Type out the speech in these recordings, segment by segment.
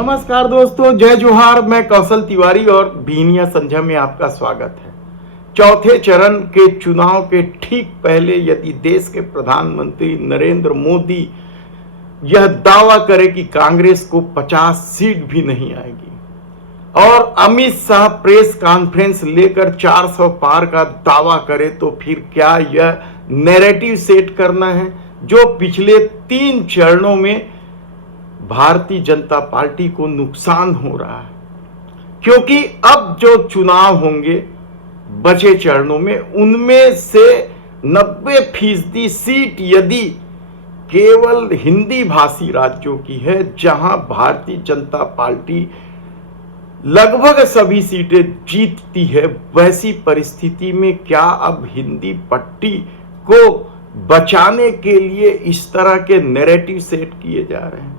नमस्कार दोस्तों, जय जोहार। मैं कौशल तिवारी और बीनिया संध्या में आपका स्वागत है। चौथे चरण के चुनाव के ठीक पहले यदि देश के प्रधानमंत्री नरेंद्र मोदी यह दावा करे कि कांग्रेस को 50 सीट भी नहीं आएगी और अमित शाह प्रेस कॉन्फ्रेंस लेकर 400 पार का दावा करे, तो फिर क्या यह नैरेटिव सेट करना है जो पिछले 3 चरणों में भारतीय जनता पार्टी को नुकसान हो रहा है? क्योंकि अब जो चुनाव होंगे बचे चरणों में, उनमें से 90% सीट यदि केवल हिंदी भाषी राज्यों की है, जहां भारतीय जनता पार्टी लगभग सभी सीटें जीतती है, वैसी परिस्थिति में क्या अब हिंदी पट्टी को बचाने के लिए इस तरह के नैरेटिव सेट किए जा रहे हैं?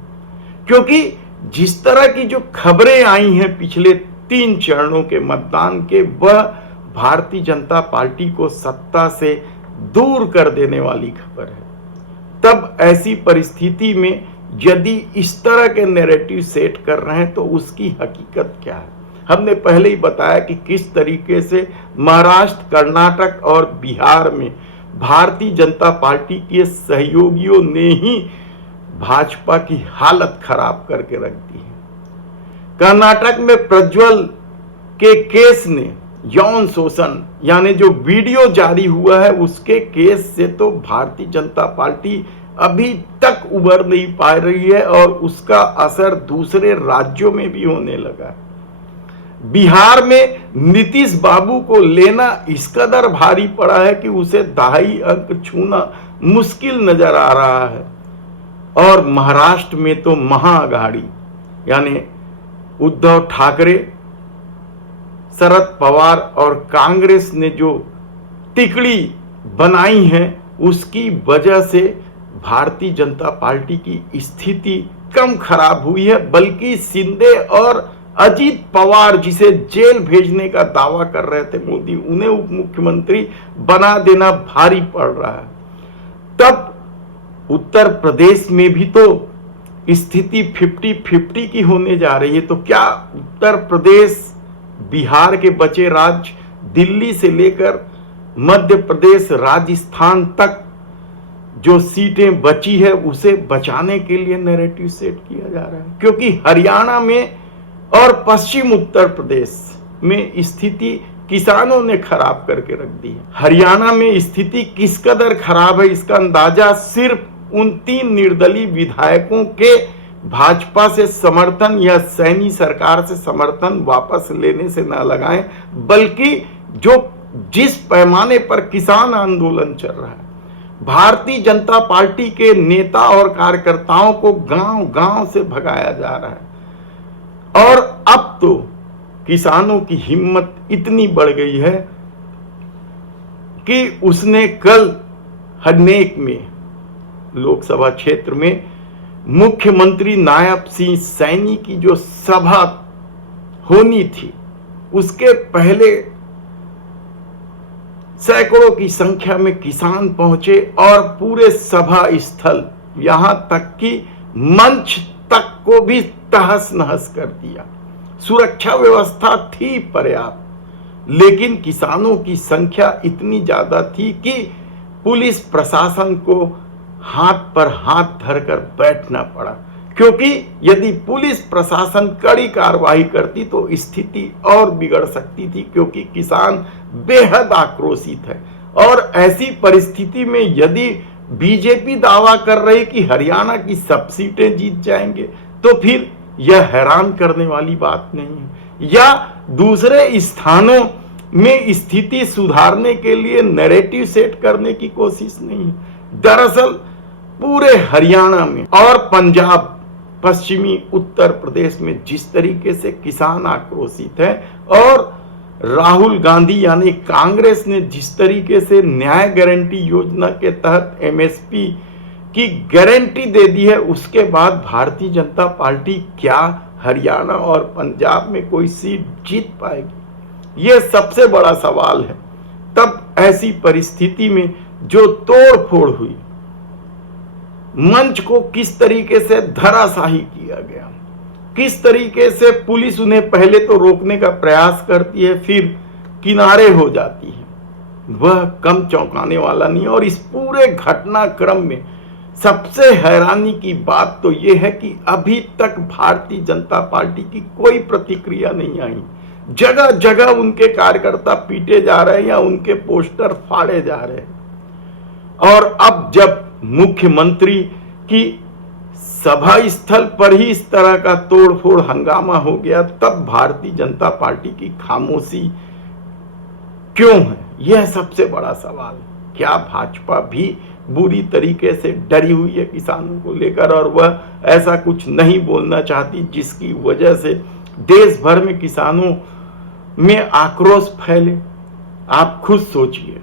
क्योंकि जिस तरह की जो खबरें आई हैं पिछले 3 चरणों के मतदान के, वह भारतीय जनता पार्टी को सत्ता से दूर कर देने वाली खबर है। तब ऐसी परिस्थिति में यदि इस तरह के नैरेटिव सेट कर रहे हैं तो उसकी हकीकत क्या है? हमने पहले ही बताया कि किस तरीके से महाराष्ट्र, कर्नाटक और बिहार में भारतीय जनता पार्टी के सहयोगियों ने ही भाजपा की हालत खराब करके रख दी है। कर्नाटक में प्रज्वल के केस ने यौन शोषण यानी जो वीडियो जारी हुआ है उसके केस से तो भारतीय जनता पार्टी अभी तक उबर नहीं पा रही है और उसका असर दूसरे राज्यों में भी होने लगा है। बिहार में नीतीश बाबू को लेना इस कदर भारी पड़ा है कि उसे 2.5 अंक छूना मुश्किल नजर आ रहा है। और महाराष्ट्र में तो महाअघाड़ी यानी उद्धव ठाकरे, शरद पवार और कांग्रेस ने जो तिकड़ी बनाई है, उसकी वजह से भारतीय जनता पार्टी की स्थिति कम खराब हुई है, बल्कि शिंदे और अजीत पवार, जिसे जेल भेजने का दावा कर रहे थे मोदी, उन्हें उप मुख्यमंत्री बना देना भारी पड़ रहा है। तब उत्तर प्रदेश में भी तो स्थिति 50-50 की होने जा रही है। तो क्या उत्तर प्रदेश, बिहार के बचे राज्य, दिल्ली से लेकर मध्य प्रदेश, राजस्थान तक जो सीटें बची है उसे बचाने के लिए नैरेटिव सेट किया जा रहा है? क्योंकि हरियाणा में और पश्चिम उत्तर प्रदेश में स्थिति किसानों ने खराब करके रख दी है। हरियाणा में स्थिति किस कदर खराब है इसका अंदाजा सिर्फ उन 3 निर्दलीय विधायकों के भाजपा से समर्थन या सैनी सरकार से समर्थन वापस लेने से न लगाएं, बल्कि जो जिस पैमाने पर किसान आंदोलन चल रहा है, भारतीय जनता पार्टी के नेता और कार्यकर्ताओं को गांव-गांव से भगाया जा रहा है। और अब तो किसानों की हिम्मत इतनी बढ़ गई है कि उसने कल हरनेक में लोकसभा क्षेत्र में मुख्यमंत्री नायब सिंह सैनी की जो सभा होनी थी, उसके पहले सैकड़ों की संख्या में किसान पहुंचे और पूरे सभा स्थल, यहां तक कि मंच तक को भी तहस नहस कर दिया। सुरक्षा व्यवस्था थी पर्याप्त, लेकिन किसानों की संख्या इतनी ज्यादा थी कि पुलिस प्रशासन को हाथ पर हाथ धरकर बैठना पड़ा। क्योंकि यदि पुलिस प्रशासन कड़ी कार्रवाई करती तो स्थिति और बिगड़ सकती थी, क्योंकि किसान बेहद आक्रोशित है। और ऐसी परिस्थिति में यदि बीजेपी दावा कर रही कि हरियाणा की सब सीटें जीत जाएंगे, तो फिर यह हैरान करने वाली बात नहीं है। या दूसरे स्थानों में स्थिति सुधारने के लिए नैरेटिव सेट करने की कोशिश नहीं है। दरअसल पूरे हरियाणा में और पंजाब, पश्चिमी उत्तर प्रदेश में जिस तरीके से किसान आक्रोशित है और राहुल गांधी यानी कांग्रेस ने जिस तरीके से न्याय गारंटी योजना के तहत एमएसपी की गारंटी दे दी है, उसके बाद भारतीय जनता पार्टी क्या हरियाणा और पंजाब में कोई सीट जीत पाएगी? यह सबसे बड़ा सवाल है। तब ऐसी परिस्थिति में जो तोड़फोड़ हुई, मंच को किस तरीके से धराशाही किया गया, किस तरीके से पुलिस उन्हें पहले तो रोकने का प्रयास करती है, फिर किनारे हो जाती है, वह कम चौंकाने वाला नहीं है। और इस पूरे घटनाक्रम में सबसे हैरानी की बात तो यह है कि अभी तक भारतीय जनता पार्टी की कोई प्रतिक्रिया नहीं आई। जगह जगह उनके कार्यकर्ता पीटे जा रहे हैं या उनके पोस्टर फाड़े जा रहे हैं। और अब जब मुख्यमंत्री की सभा स्थल पर ही इस तरह का तोड़फोड़ हंगामा हो गया, तब भारतीय जनता पार्टी की खामोशी क्यों है, यह सबसे बड़ा सवाल। क्या भाजपा भी बुरी तरीके से डरी हुई है किसानों को लेकर और वह ऐसा कुछ नहीं बोलना चाहती जिसकी वजह से देश भर में किसानों में आक्रोश फैले? आप खुद सोचिए।